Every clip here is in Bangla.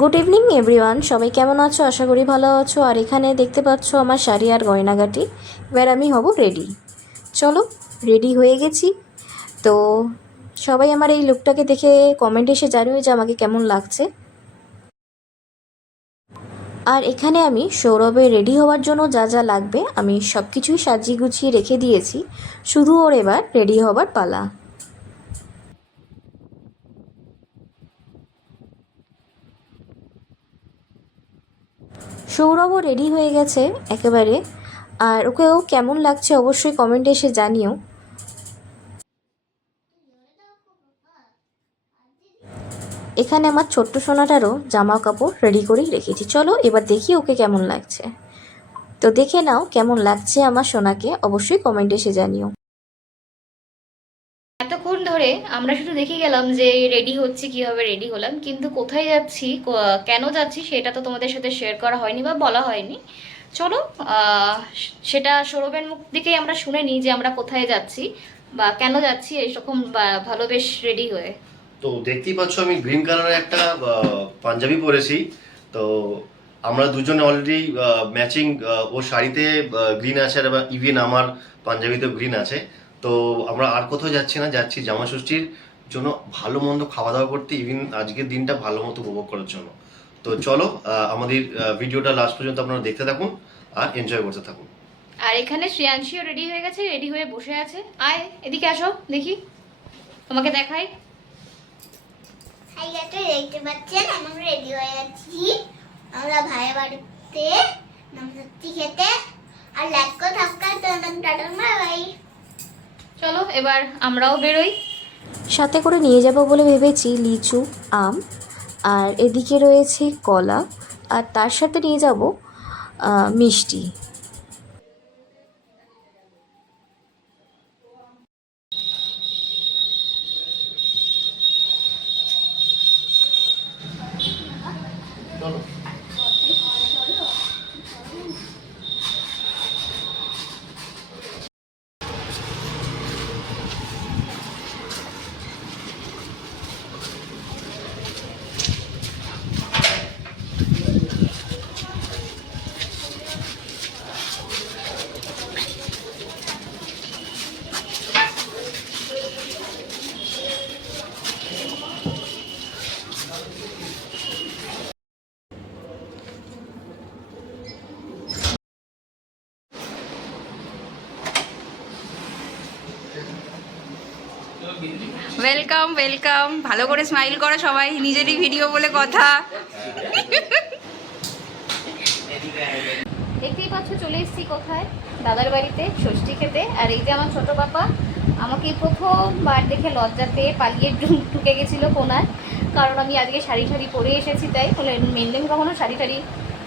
গুড ইভিনিং এভরিওয়ান, সবাই কেমন আছো? আশা করি ভালো আছো। আর এখানে দেখতে পাচ্ছ আমার শাড়ি আর গয়নাগাটি। এবার আমি হব রেডি। চলো, রেডি হয়ে গেছি। তো সবাই আমার এই লুকটাকে দেখে কমেন্টে এসে জানিও যে আমাকে কেমন লাগছে। আর এখানে আমি সৌরভে রেডি হওয়ার জন্য যা যা লাগবে আমি সব কিছুই সাজিয়ে গুছিয়ে রেখে দিয়েছি, শুধু ওর এবার রেডি হবার পালা। সৌরভও রেডি হয়ে গেছে একেবারে। আর ওকেও কেমন লাগছে অবশ্যই কমেন্টে এসে জানিও। এখানে আমার ছোট্ট সোনাটারও জামা কাপড় রেডি করেই রেখেছি। চলো এবার দেখি ওকে কেমন লাগছে। তো দেখে নাও কেমন লাগছে আমার সোনাকে, অবশ্যই কমেন্টে এসে জানিও। এতক্ষণ ধরে আমরা শুধু দেখে গেলাম যে রেডি হচ্ছি, কিভাবে রেডি হলাম, কিন্তু কোথায় যাচ্ছি, কেন যাচ্ছি সেটা তো তোমাদের সাথে শেয়ার করা হয়নি বা বলা হয়নি। চলো সেটা সৌরভের মুখ থেকেই আমরা শুনে নিই যে আমরা কোথায় যাচ্ছি বা কেন যাচ্ছি এইরকম ভালো বেশ রেডি হয়ে। তো দেখতেই পাচ্ছ আমি গ্রিন কালারের একটা পাঞ্জাবি পরেছি। তো আমরা দুজনে অলরেডি ম্যাচিং, ওর শাড়িতে গ্রিন আছে আর ইভেন আমার পাঞ্জাবিতেও গ্রিন আছে। তো আমরা আর কোথাও যাচ্ছি না, যাচ্ছি জামা ষষ্ঠীর জন্য ভালো মন্দ খাওয়া দাওয়া করতে, ইভেন আজকের দিনটা ভালো মতো উপভোগ করার জন্য। তো চলো আমাদের ভিডিওটা লাস্ট পর্যন্ত আপনারা দেখতে থাকুন আর এনজয় করতে থাকুন। আর এখানে শ্রেয়াংশীও রেডি হয়ে গেছে, রেডি হয়ে বসে আছে। আয় এদিকে আসো, দেখি তোমাকে দেখাই। হাই গাইস, দেখতে পাচ্ছেন আমরা রেডি হয়ে গেছি। আমরা ভাইয়ের বাড়িতে নামসত্তি খেতে। আর লাইক করে সাবস্ক্রাইব করবেন। Tata bye bye. চলো এবার আমরাও বেরোই। সাথে করে নিয়ে যাব বলে ভেবেছি লিচু, আম, আর এদিকে রয়েছে কলা, আর তার সাথে নিয়ে যাব মিষ্টি। চলো। ওয়েলকাম ওয়েলকাম, ভালো করে স্মাইল করো সবাই, নিজেরই ভিডিও বলে কথা। দেখতেই পাচ্ছ চলে এসেছি কোথায়, দাদার বাড়িতে ষষ্ঠী খেতে। আর এই যে আমার ছোট পাপা আমাকে প্রথমবার দেখে লজ্জাতে পালিয়ে ঢুকে গেছিলো কোনায়, কারণ আমি আজকে শাড়ি ঠাড়ি পরে এসেছি। তাই বলে মেনলি আমি কখনো শাড়ি ঠাড়ি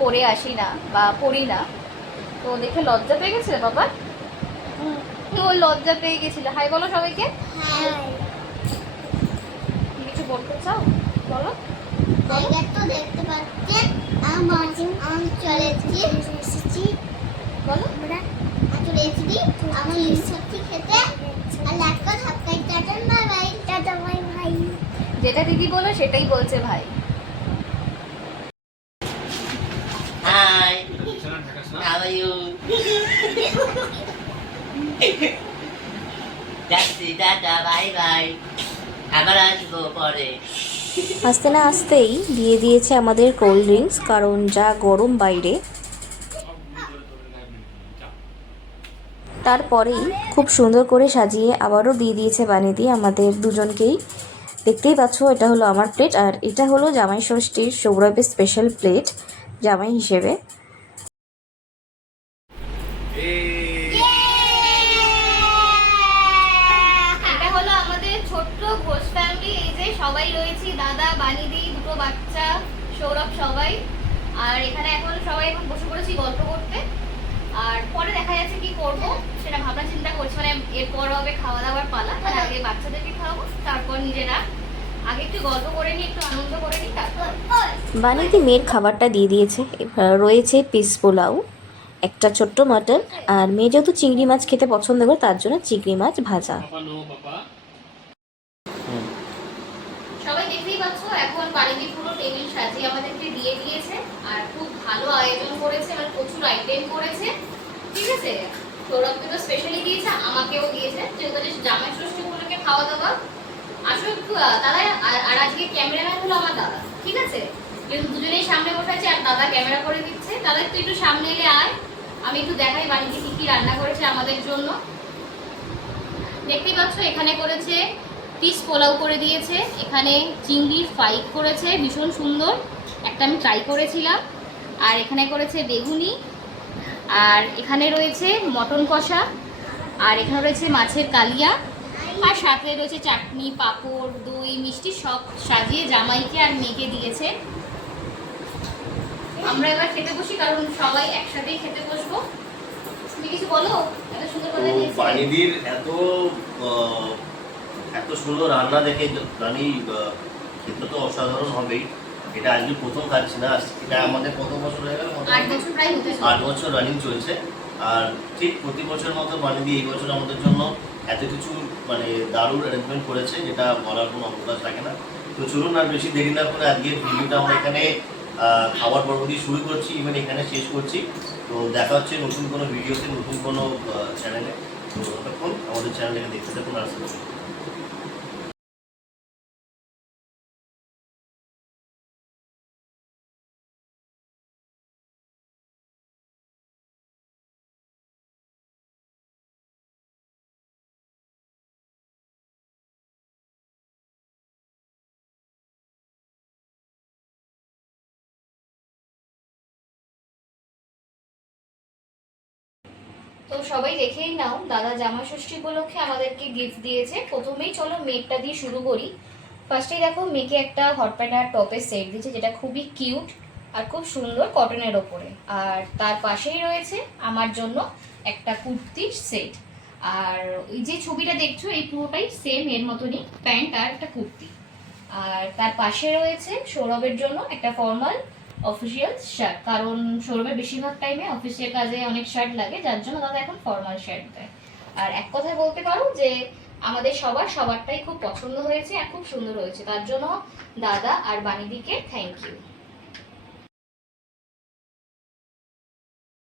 পরে আসি না বা পরি না, তো দেখে লজ্জা পেয়ে গেছিল বাবা। ও লজ্জা পেয়ে গেছিল। হাই বলো সবাইকে। কিছু বলতে চাও বলো। হাই গাইস, তো দেখতে পাচ্ছেন আমি চলে এসেছি। বলো আমরা চলে এসেছি আমার নামসত্তি খেতে। আর লাইক করে subscribe. Tata bye bye. Tata bye bye. যেটা দিদি বলো সেটাই বলছে ভাই। Hi. How are you? যাচ্ছি, টাটা বাই বাই, আবার আসবো পরে। আসতে না আসতেই দিয়ে দিয়েছে আমাদের কোল্ড ড্রিঙ্কস, কারণ যা গরম বাইরে। তারপরেই খুব সুন্দর করে সাজিয়ে আবারও দিয়ে দিয়েছে বানিয়ে দিয়ে আমাদের দুজনকেই। দেখতেই পাচ্ছ এটা হলো আমার প্লেট, আর এটা হলো জামাই ষষ্ঠীর সৌরভের স্পেশাল প্লেট জামাই হিসেবে। এটা হলো আমাদের ছোট্ট ঘোষ ফ্যামিলি। এই যে সবাই রয়েছি, দাদা, বানিদি, দুটো বাচ্চা, সৌরভ, সবাই। আর এখানে এখন সবাই বসে পড়েছি গল্প করতে। আর পরে দেখা যাচ্ছে কি করব সেটা ভাবনা চিন্তা করছি। মানে এরপর হবে খাওয়া দাওয়ার পালা। মানে আগে বাচ্চাদেরকে খাওয়াবো, তারপর নিজেরা আগে একটু গল্প করে নিই, একটু আনন্দ করে নিই, তারপর। বানিয়ে মেয়ের খাবারটা দিয়ে দিয়েছে। এবার রয়েছে পিস পোলাও, একটা ছোট্ট মাটন, আর মেয়ে যেহেতু চিংড়ি মাছ খেতে পছন্দ করে তার জন্য চিংড়ি মাছ ভাজা। সবাই দেখতেই পাচ্ছ এখন বাড়িতে পুরো টেবিল সাজিয়ে আমাদেরকে দিয়ে দিয়েছে আর খুব ভালো আয়োজন করেছে, মানে প্রচুর আইটেম করেছে, ঠিক আছে। সৌরভকে তো স্পেশালি দিয়েছে, আমাকেও দিয়েছে, যেহেতু জামাই ষষ্ঠী উপলক্ষে খাওয়া দাওয়া। আসলে দাদা আর আজকে ক্যামেরাম্যান হলো আমার দাদা, ঠিক আছে। যেহেতু দুজনেই সামনে বসেছে আর দাদা ক্যামেরা করে দিচ্ছে, দাদা তুই একটু সামনে এলে আয়, আমি একটু দেখাই বাড়িতে কি কি রান্না করেছে আমাদের জন্য। দেখতেই পাচ্ছ এখানে করেছে পিস পোলাও করে দিয়েছে, এখানে চিংড়ির ফ্রাই করেছে ভীষণ সুন্দর, একটা আমি ট্রাই করেছিলাম। আর এখানে করেছে বেগুনি, আর এখানে রয়েছে মটন কষা, আর এখানে রয়েছে মাছের কালিয়া, আর সাথে রয়েছে চাটনি, পাঁপড়, দই, মিষ্টি সব সাজিয়ে জামাইকে আর মেয়েকে দিয়েছে। আমরা এবার খেতে বসি, কারণ সবাই একসাথেই খেতে বসবো। তুমি কিছু বলো, এত সুন্দর করে দিয়েছে। বানিদির এত সুন্দর রান্না দেখে রানী খেতে তো অসাধারণ হবেই। এটা আজকে প্রথম খাচ্ছি না, এটা আমাদের কত বছর হয়ে গেল? 8 বছর প্রায় হতে 8 বছর রানিং চলছে। আর ঠিক প্রতি বছর মতো বানিদি এই বছর আমাদের জন্য এত কিছু মানে দারুণ অ্যারেঞ্জমেন্ট করেছে, যেটা বলার কোনো অবকাশ থাকে না। তো চলুন আর বেশি দেরি না করে আজকের ভিডিওটা আমরা এখানে খাবার পর্ব দিয়ে শুরু করছি, ইভেন এখানে শেষ করছি। তো দেখা হচ্ছে নতুন কোনো ভিডিওতে, নতুন কোনো চ্যানেলে। তো ততক্ষণ আমাদের চ্যানেলটাকে দেখতে থাকুন আর তো সবাই দেখেই নাও, দাদা জামা ষষ্ঠী উপলক্ষে আমাদেরকে গিফট দিয়েছে। প্রথমেই চলো মেয়েটা দিয়ে শুরু করি। ফার্স্টেই দেখো মেয়েকে একটা হট প্যান্ট আর টপের সেট দিয়েছে, যেটা খুবই কিউট আর খুব সুন্দর কটনের ওপরে। আর তার পাশেই রয়েছে আমার জন্য একটা কুর্তির সেট। আর এই যে ছবিটা দেখছো এই পুরোটাই সেম এর মতনই, প্যান্ট আর একটা কুর্তি। আর তার পাশে রয়েছে সৌরভের জন্য একটা ফর্মাল অফিসিয়াল শার্ট, কারণ সৌরভের বেশিরভাগ টাইমে অফিসের কাজে অনেক শার্ট লাগে, যার জন্য দাদা এখন ফর্মাল শার্ট দেয়। আর এক কথায় বলতে পারো যে আমাদের সবারটাই খুব পছন্দ হয়েছে আর খুব সুন্দর হয়েছে, তার জন্য দাদা আর বানিদিকে থ্যাংক ইউ।